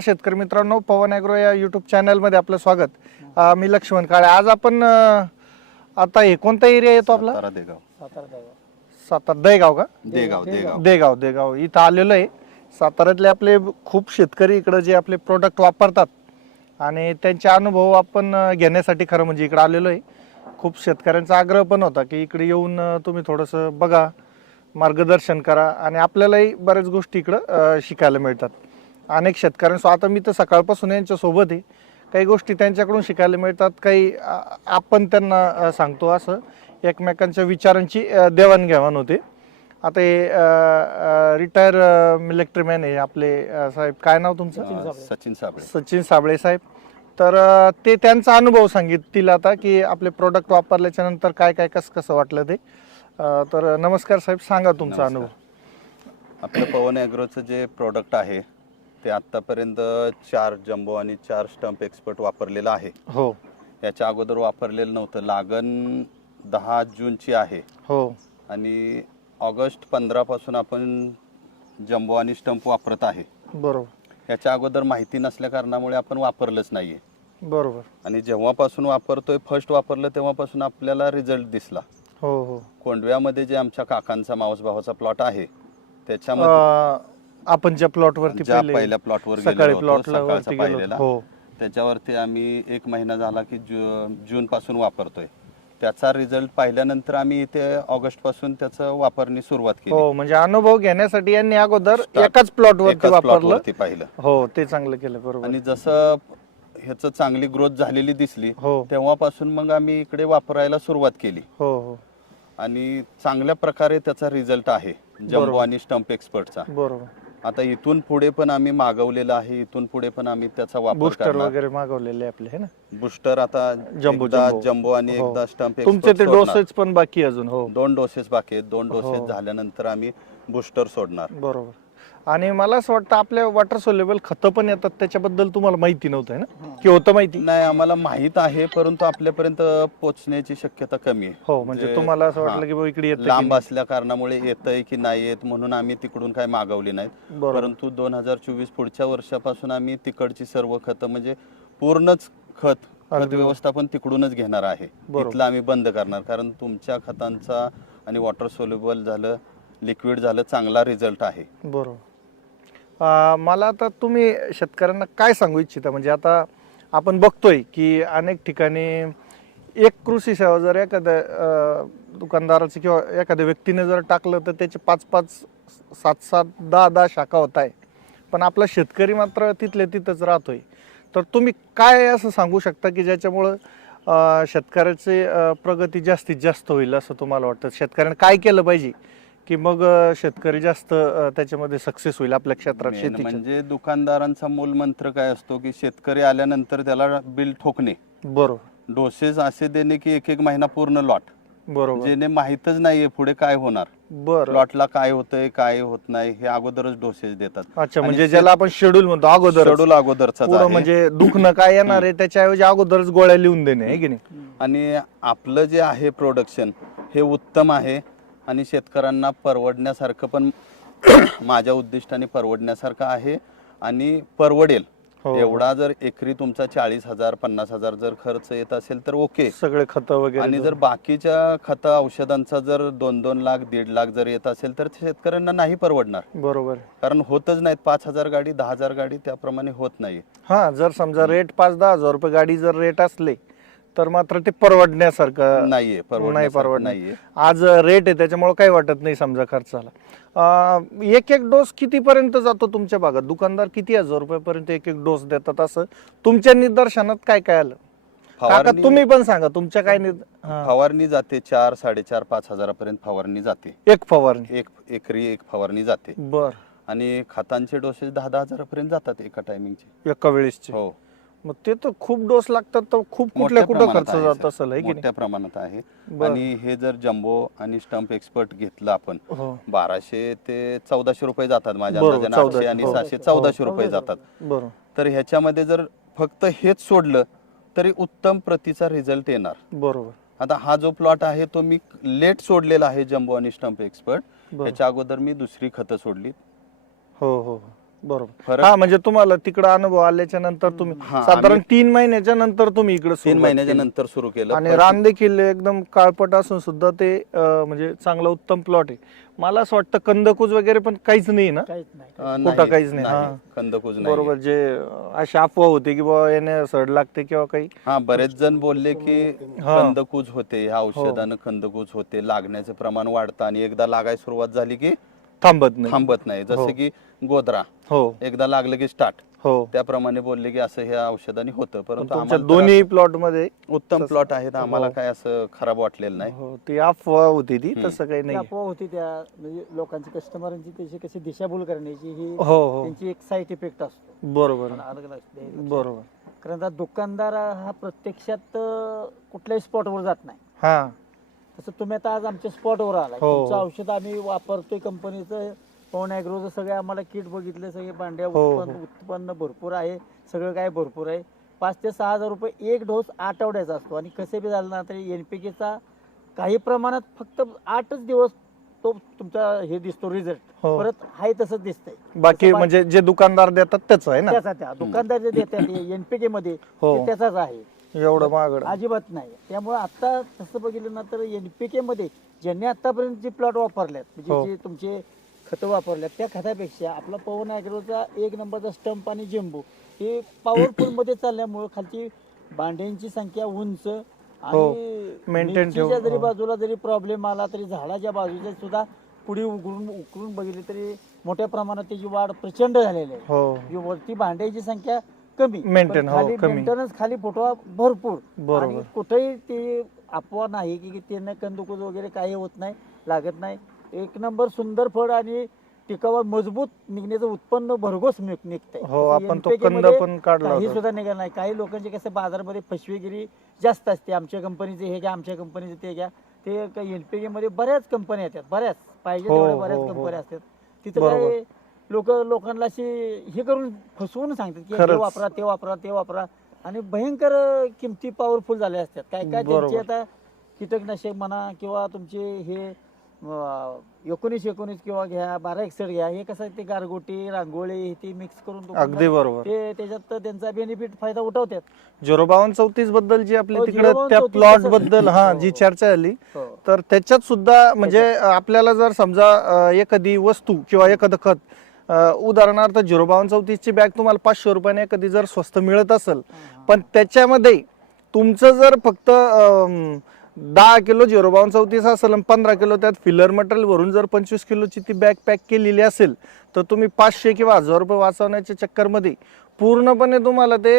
शेतकरी मित्रांनो पवन ॲग्रो या यूट्यूब चॅनलमध्ये आपलं स्वागत. मी लक्ष्मण काळे. आज आपण अं, आता हे कोणता एरिया येतो आपला? सातारा देगाव. सातारा दहेगाव का? देगाव देगाव. देगाव. देगाव इथं आलेलो आहे. साताऱ्यातले आपले खूप शेतकरी इकडं जे आपले प्रोडक्ट वापरतात आणि त्यांचे अनुभव आपण अं, घेण्यासाठी खरं म्हणजे इकडं आलेलो आहे. खूप शेतकऱ्यांचा आग्रह पण होता की इकडे येऊन अं, तुम्ही थोडंसं बघा मार्गदर्शन करा आणि आपल्यालाही बऱ्याच गोष्टी इकडं अं, शिकायला मिळतात. अनेक शेतकऱ्यांसो आता मी तर सकाळपासून यांच्या सोबत आहे. काही गोष्टी त्यांच्याकडून शिकायला मिळतात काही आपण त्यांना सांगतो असं. एकमेकांच्या विचारांची देवाणघेवाण होते. आता हे रिटायर मिलिटरीमॅन आहे आपले साहेब. काय नाव तुमचं? सचिन साबळे. सचिन साबळे. साहेब. तर ते त्यांचा अनुभव सांगिततील आता की आपले प्रोडक्ट वापरल्याच्या नंतर काय काय कसं कसं वाटलं ते. तर नमस्कार साहेब. सांगा तुमचा. अनुभव. आपलं पवन ॲग्रोचं जे प्रोडक्ट आहे ते आत्तापर्यंत चार जम्बो आणि चार स्टंप एक्सपर्ट वापरलेलं आहे. हो. याच्या अगोदर वापरलेलं नव्हतं. लागण दहा जूनची आहे. हो. आणि ऑगस्ट पंधरापासून आपण जम्बो आणि स्टंप वापरत आहे. बरोबर. याच्या अगोदर माहिती नसल्या कारणामुळे आपण वापरलंच नाही आहे बरोबर. आणि जेव्हापासून वापरतोय फर्स्ट वापरलं तेव्हापासून आपल्याला रिझल्ट दिसला. हो हो. कोंडव्यामध्ये जे आमच्या काकांचा मावस भावाचा प्लॉट आहे त्याच्यामध्ये अं, आपण ज्या प्लॉट वरती ज्या पहिले पहिल्या प्लॉटवर सकाळी प्लॉटला वरती गेलो. हो. त्याच्यावरती आम्ही एक महिना झाला की जून पासून वापरतोय. त्याचा रिझल्ट पाहिल्यानंतर आम्ही इथे ऑगस्टपासून त्याचं वापरणी सुरुवात केली. हो म्हणजे अनुभव घेण्यासाठी यांनी अगोदर. एकाच प्लॉट वरती वापरलं. प्लॉटवरती पाहिलं. हो ते चांगलं केलं बरोबर. आणि जसं ह्याचं चांगली ग्रोथ झालेली दिसली हो. तेव्हापासून मग आम्ही इकडे वापरायला सुरुवात केली. हो हो. आणि चांगल्या प्रकारे त्याचा रिझल्ट आहे जम्बो. आणि स्टंप एक्सपर्टचा बरोबर. आता इथून पुढे पण आम्ही मागवलेलं आहे इथून पुढे पण आम्ही त्याचा वापर बुस्टर करणार. वगैरे मागवलेले आपले है ना? बुस्टर आता जम्बो, एकदा जम्बो. जम्बो आणि हो. एकदा स्टंप तुमचे ते डोसेज पण बाकी आहे अजून हो. दोन डोसेस बाकी आहेत. दोन हो. डोसेस झाल्यानंतर आम्ही बुस्टर सोडणार. बरोबर. आणि मला असं वाटतं आपल्या वॉटर सोल्युबल खतं पण येतात त्याच्याबद्दल तुम्हाला माहिती नव्हतं है ना? की होतं माहिती? नाही आम्हाला माहीत आहे परंतु आपल्यापर्यंत पोहोचण्याची शक्यता कमी आहे. हो म्हणजे जे- तुम्हाला असं. वाटलं की इकडे येतं की लांब नाही. असल्या कारणामुळे येतंय की नाही येत म्हणून आम्ही तिकडून काय मागवली नाहीत. बरोबर. परंतु दोन हजार चोवीस पुढच्या वर्षापासून आम्ही तिकडची सर्व खतं म्हणजे पूर्णच खत खत अगदी व्यवस्थापन तिकडूनच घेणार आहे. बरोबर. आम्ही बंद करणार कारण तुमच्या खतांचा आणि वॉटर सोल्युबल झालं लिक्विड झालं चांगला रिझल्ट आहे. बरोबर. मला आता तुम्ही शेतकऱ्यांना काय सांगू इच्छिता? म्हणजे आता आपण बघतोय की अनेक ठिकाणी एक कृषी सेवा जर एखाद्या दुकानदाराचं किंवा एखाद्या व्यक्तीने जर टाकलं तर त्याचे पाच पाच सात सात दहा दहा शाखा होत आहे. पण आपला शेतकरी मात्र तिथल्या तिथंच राहतोय. तर तुम्ही काय असं सांगू शकता की ज्याच्यामुळं शेतकऱ्याची प्रगती जास्तीत जास्त होईल असं तुम्हाला वाटतं? शेतकऱ्याने काय केलं पाहिजे? की मग शेतकरी जास्त त्याच्यामध्ये सक्सेस होईल आपल्या क्षेत्रात Main शेतीच्या. म्हणजे दुकानदारांचा मूल मंत्र काय असतो की शेतकरी आल्यानंतर त्याला बिल ठोकणे. बरोबर. डोसेस असे देणे की एक एक महिना पूर्ण लॉट बरोबर. जेणे माहीतच नाहीये पुढे काय होणार. बरं. लॉटला काय होतंय काय होत नाही हे अगोदरच डोसेस देतात. अच्छा म्हणजे शेत- ज्याला आपण शेड्यूल म्हणतो अगोदर शेड्यूल अगोदरचा म्हणजे दुखणं काय येणार आहे त्याच्याऐवजी अगोदरच गोळ्या लिहून देणे आहे की नाही? आणि आपलं जे आहे प्रोडक्शन हे उत्तम आहे. आणि शेतकऱ्यांना परवडण्यासारखं पण माझ्या उद्दिष्टाने परवडण्यासारखं आहे आणि परवडेल. हो. एवढा जर एकरी तुमचा चाळीस हजार पन्नास हजार जर खर्च येत असेल तर ओके. सगळे खतं वगैरे आणि जर. बाकीच्या खत औषधांचा जर दोन दोन लाख दीड लाख जर येत असेल तर शेतकऱ्यांना नाही परवडणार. बरोबर कारण होतच नाहीत. पाच हजार गाडी दहा हजार गाडी त्याप्रमाणे होत नाही हा जर समजा रेट पाच दहा हजार रुपये गाडी जर रेट असले तर मात्र ते परवडण्यासारखं नाहीये नाही परवडणार. नाहीये. आज रेट आहे त्याच्यामुळे काही वाटत नाही समजा खर्चाला एक एक डोस कितीपर्यंत जातो तुमच्या भागात? दुकानदार किती हजार रुपयापर्यंत एक एक डोस देतात? असं तुमच्या निदर्शनात काय काय आलं? फवारणी तुम्ही पण सांगा तुमच्या काय. फवारणी जाते चार साडेचार पाच हजारापर्यंत फवारणी जाते. एक फवारणी. एक एकरी एक फवारणी जाते. बर. आणि खतांचे डोसेस दहा दहा हजारापर्यंत जातात एका टायमिंगचे एका वेळेसचे. हो. मग ते तर खूप डोस लागतात तर खूप कुठल्या कुठं खर्च जात. असेल है की नाही? मोठ्या प्रमाणात आहे. बरं. आणि हे जर जम्बो आणि स्टंप एक्सपर्ट घेतलं आपण हो. बाराशे ते चौदाशे रुपये जातात माझ्या बरोबर, अंदाजाने. आठशे 1400, आणि हो. सहाशे चौदाशे रुपये जातात. तर ह्याच्यामध्ये जर फक्त हेच सोडलं तरी उत्तम प्रतीचा रिझल्ट येणार. बरोबर. आता हा जो प्लॉट आहे तो मी लेट सोडलेला आहे जम्बो आणि स्टंप एक्सपर्ट. बरं. ह्याच्या अगोदर मी दुसरी खतं सोडली. हो हो हो. बरोबर. फरक हा म्हणजे तुम्हाला तिकडे अनुभव आल्याच्यानंतर तुम्ही हा, साधारण तीन महिन्याच्या नंतर तुम्ही इकडे तीन महिन्याच्या नंतर सुरू केलं. आणि पण- रान देखील एकदम काळपट असून सुद्धा ते अं, म्हणजे चांगला उत्तम प्लॉट आहे. मला असं वाटतं कंदकूज वगैरे पण काहीच नाही ना? काहीच नाही. अं, कुठं नाही, काहीच नाही, हा. कंदकूज नाही. बरोबर जे अं, अशी अफवा होती की बाबा याने सड लागते किंवा काही. हा बरेच जण बोलले की हा. हो. कंदकूज होते ह्या औषधानं कंदकूज होते लागण्याचं प्रमाण वाढतं आणि एकदा लागायला सुरुवात झाली की थांबत नाही. थांबत नाही. हो. जसं की गोदरा. हो. एकदा लागलं की स्टार्ट हो. त्याप्रमाणे बोलले की असं ह्या औषधाने होतं. परंतु तुमच्या आम्हाला तर दोन्ही प्लॉटमध्ये उत्तम प्लॉट आहेत. आम्हाला हो. काय असं खराब वाटलेलं नाही. हो, ती अफवा होती ती. तसं काही नाही. अफवा होती त्या म्हणजे लोकांची कस्टमरांची त्याची कशी दिशाभूल करण्याची ही हो हो. त्यांची एक साईड इफेक्ट असतो. बरोबर. पण अलग लक्ष द्यायला. बरोबर. कारण आता दुकानदार हा प्रत्यक्षात अं, कुठल्याही स्पॉटवर जात नाही. हा. तसं तुम्ही आता आज आमच्या स्पॉटवर आला हो. तुमचं औषध आम्ही वापरतोय कंपनीचं. पवन ॲग्रोचं सगळे आम्हाला किट बघितले सगळे भांड्या हो, उत्पन्न उत्पन्न भरपूर आहे. सगळं काय भरपूर आहे. पाच ते सहा हजार रुपये एक डोस आठवड्याचा असतो. आणि कसे बी झालं ना तरी एन पी केचा काही प्रमाणात फक्त आठच दिवस तो तुमचा हे दिसतो रिझल्ट हो. परत हाय तसंच दिसतंय. बाकी तसं बा- म्हणजे जे दुकानदार देतात त्याच आहे ना? त्याचा त्या दुकानदार जे देतात एनपीके मध्ये हो. ते त्याचाच आहे. एवढं महागड अजिबात नाही त्यामुळे आता तसं बघितलं ना तर एनपीके मध्ये ज्यांनी आतापर्यंत जे प्लॉट वापरल्यात हो. म्हणजे जे तुमचे खतं वापरल्यात त्या खतापेक्षा आपला पवन ॲग्रोचा एक नंबरचा स्टंप आणि जेंबू हे पॉवरफुलमध्ये चालल्यामुळे खालची भांड्यांची संख्या उंच हो. आणि ठेवून, जरी हो. बाजूला जरी प्रॉब्लेम आला तरी झाडाच्या बाजूच्या सुद्धा पुढे उकरून उकरून बघितली तरी मोठ्या प्रमाणात त्याची वाढ प्रचंड झालेली आहे हो वरती भांड्याची संख्या कमी. Maintain, पण हो, खाली कमी. मेंटेनन्स खाली फुटवा भरपूर. बरोबर. आणि कुठेही ते अफवा नाही की की त्यांना कंदुकूज वगैरे काही होत नाही लागत नाही. एक नंबर सुंदर फळ आणि टिकावा मजबूत निघण्याचं उत्पन्न भरघोस निघ- निघतंय. हो तसं आपण तो NPK कंदमध्ये पण काढला काही होता. सुद्धा निघालं नाही. काही लोकांचे कसं बाजारमध्ये फसवेगिरी जास्त असते. आमच्या कंपनीचे हे घ्या आमच्या कंपनीचे ते घ्या. ते एनपीके मध्ये बऱ्याच कंपन्या येतात. बऱ्याच. पाहिजे हो, तेवढ्या हो, बऱ्याच हो. कंपन्या असतात. तिथं बरोबर. काय लोक लोकांना अशी हे करून फसवून सांगतात की हे खरंच. वापरा ते वापरा ते वापरा आणि भयंकर किमती पॉवरफुल झाल्या असतात काय काय त्यांची. आता कीटकनाशक म्हणा किंवा तुमचे हे अं, एकोणीस एकोणीस किंवा घ्या बारा एकसठ घ्या हे कसं ते गारगोटी रांगोळी ते मिक्स करून दुकानदार अगदी बरोबर ते त्याच्यात त्यांचा बेनिफिट फायदा उठवतात झिरो बावन्न चौतीसबद्दल जी आपली हो, तिकडे 052 त्या 34 प्लॉट. बद्दल हा हो, जी हो. चर्चा झाली तर त्याच्यात सुद्धा म्हणजे आपल्याला जर समजा अं, एखादी वस्तू किंवा एखादं खत उदाहरणार्थ झिरो बावन्न चौतीसची बॅग तुम्हाला पाचशे रुपयाने एखादी जर स्वस्त मिळत असेल पण त्याच्यामध्ये तुमचं जर फक्त दहा किलो झिरो बावन्न चौतीस असेल आणि पंधरा किलो त्यात फिलर मटेरियल भरून जर पंचवीस किलोची ती बॅग पॅक केलेली असेल तर तुम्ही पाचशे किंवा हजार रुपये वाचवण्याच्या चक्करमध्ये पूर्णपणे तुम्हाला ते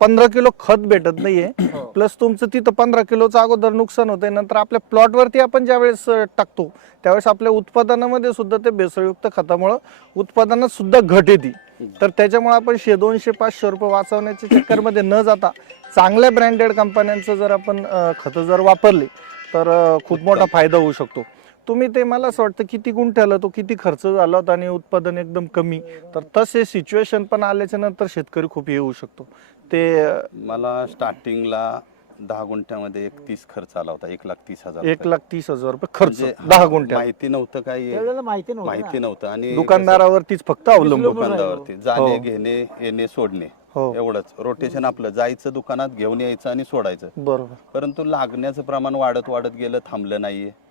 पंधरा किलो खत भेटत नाहीये. हो. प्लस तुमचं तिथं पंधरा किलोचं अगोदर नुकसान होतंय. नंतर आपल्या प्लॉटवरती आपण ज्यावेळेस टाकतो त्यावेळेस आपल्या उत्पादनामध्ये सुद्धा ते भेसळयुक्त खतामुळं उत्पादनात सुद्धा घट येते. तर त्याच्यामुळे आपण शे दोनशे पाचशे रुपये वाचवण्याच्या चक्करमध्ये न जाता चांगल्या ब्रँडेड कंपन्यांचं जर आपण खतं जर वापरली तर खूप मोठा फायदा होऊ शकतो. तुम्ही ते मला असं वाटतं किती गुंठ्याला तो किती खर्च झाला होता आणि उत्पादन एकदम कमी. तर तसे सिच्युएशन पण आल्याच्यानंतर शेतकरी खूप हे होऊ शकतो. ते मला स्टार्टिंगला दहा गुंठ्यामध्ये एक तीस खर्च आला होता. एक लाख तीस हजार एक रुपये. लाख तीस हजार रुपये खर्च. म्हणजे दहा गुंठ्यात माहिती नव्हतं काय त्यावेळेला माहिती नव्हतं माहिती ना. नव्हतं. आणि दुकानदारावरतीच फक्त अवलंबून. दुकानदारावरती. जाणे हो. घेणे येणे सोडणे. हो. एवढंच. रोटेशन आपलं. जायचं दुकानात घेऊन यायचं आणि सोडायचं. बरोबर. परंतु लागण्याचं प्रमाण वाढत वाढत गेलं थांबलं नाहीये.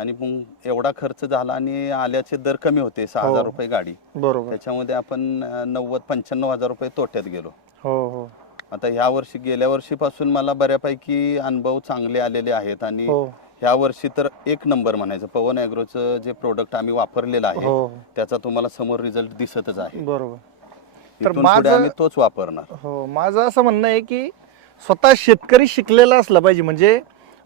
आणि मग एवढा खर्च झाला आणि आल्याचे दर कमी होते सहा हो. हजार रुपये गाडी. बरोबर. त्याच्यामध्ये आपण अं, नव्वद पंच्याण्णव हजार रुपये तोट्यात गेलो. हो हो. आता ह्या वर्षी गेल्या वर्षीपासून मला बऱ्यापैकी अनुभव चांगले आलेले आहेत आणि हो. ह्या वर्षी तर एक नंबर म्हणायचं. पवन ॲग्रोचं जे प्रोडक्ट आम्ही वापरलेलं आहे हो. त्याचा तुम्हाला समोर रिझल्ट दिसतच आहे. बरोबर. तर इथून पुढे माझं- आम्ही तोच वापरणार. हो माझं असं म्हणणं आहे की स्वतः शेतकरी शिकलेला असला पाहिजे. म्हणजे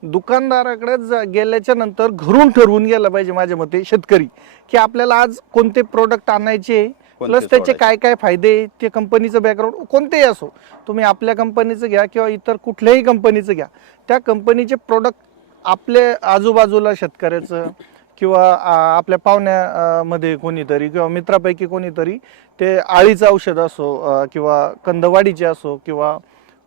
दुकानदाराकडे जा- गेल्याच्यानंतर घरून ठरवून गेला पाहिजे माझ्या मते शेतकरी की आपल्याला आज कोणते प्रोडक्ट आणायचे प्लस त्याचे. काय काय फायदे ते कंपनीचं बॅकग्राऊंड कोणतेही असो तुम्ही आपल्या कंपनीचं घ्या किंवा इतर कुठल्याही कंपनीचं घ्या त्या कंपनीचे प्रोडक्ट आपल्या आजूबाजूला शेतकऱ्याचं किंवा आपल्या पाहुण्या अ, मध्ये कोणीतरी किंवा मित्रापैकी कोणीतरी ते आळीचं औषध असो किंवा कंदवाडीचे असो किंवा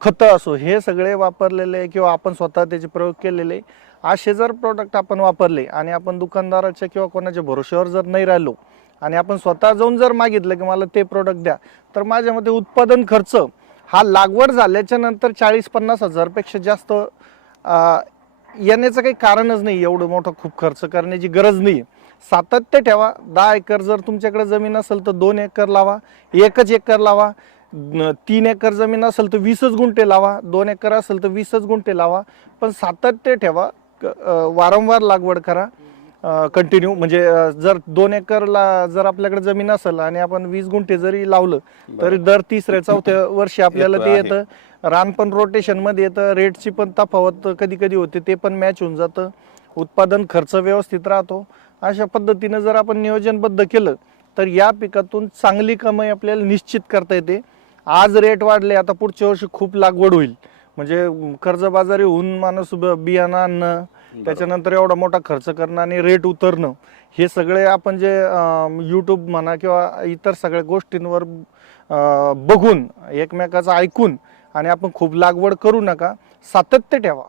खतं असो हे सगळे वापरलेले किंवा आपण स्वतः त्याचे प्रयोग केलेले असे जर प्रोडक्ट आपण वापरले आणि आपण दुकानदाराच्या किंवा कोणाच्या भरोश्यावर जर नाही राहिलो आणि आपण स्वतः जाऊन जर मागितलं की मला ते प्रोडक्ट द्या तर माझ्या मते उत्पादन खर्च हा लागवड झाल्याच्यानंतर चाळीस पन्नास हजारपेक्षा जास्त येण्याचं काही कारणच नाही एवढं मोठं खूप खर्च करण्याची गरज नाही. सातत्य ठेवा दहा एकर जर तुमच्याकडे जमीन असेल तर दोन एकर लावा एकच एकर लावा तीन एकर जमीन असेल तर वीसच गुंठे लावा दोन एकर असेल तर वीसच गुंठे लावा पण सातत्य ठेवा वारंवार लागवड करा कंटिन्यू म्हणजे जर दोन एकरला जर आपल्याकडे जमीन असेल आणि आपण वीस गुंठे जरी लावलं तरी दर तिसऱ्या चौथ्या वर्षी आपल्याला ते येतं, येतं. रान पण रोटेशनमध्ये येतं रेटची पण तफावत कधी कधी होते ते पण मॅच होऊन जातं. उत्पादन खर्च व्यवस्थित राहतो. अशा पद्धतीनं जर आपण नियोजनबद्ध केलं तर या पिकातून चांगली कमाई आपल्याला निश्चित करता येते. आज रेट वाढले आता पुढच्या वर्षी खूप लागवड होईल. म्हणजे कर्जबाजारी होऊन माणूस ब- बियाणं आणणं त्याच्यानंतर एवढा मोठा खर्च करणं आणि रेट उतरणं हे सगळे आपण जे यूट्यूब म्हणा किंवा इतर सगळ्या गोष्टींवर बघून एकमेकाचं ऐकून आणि आपण खूप लागवड करू नका सातत्य ठेवा.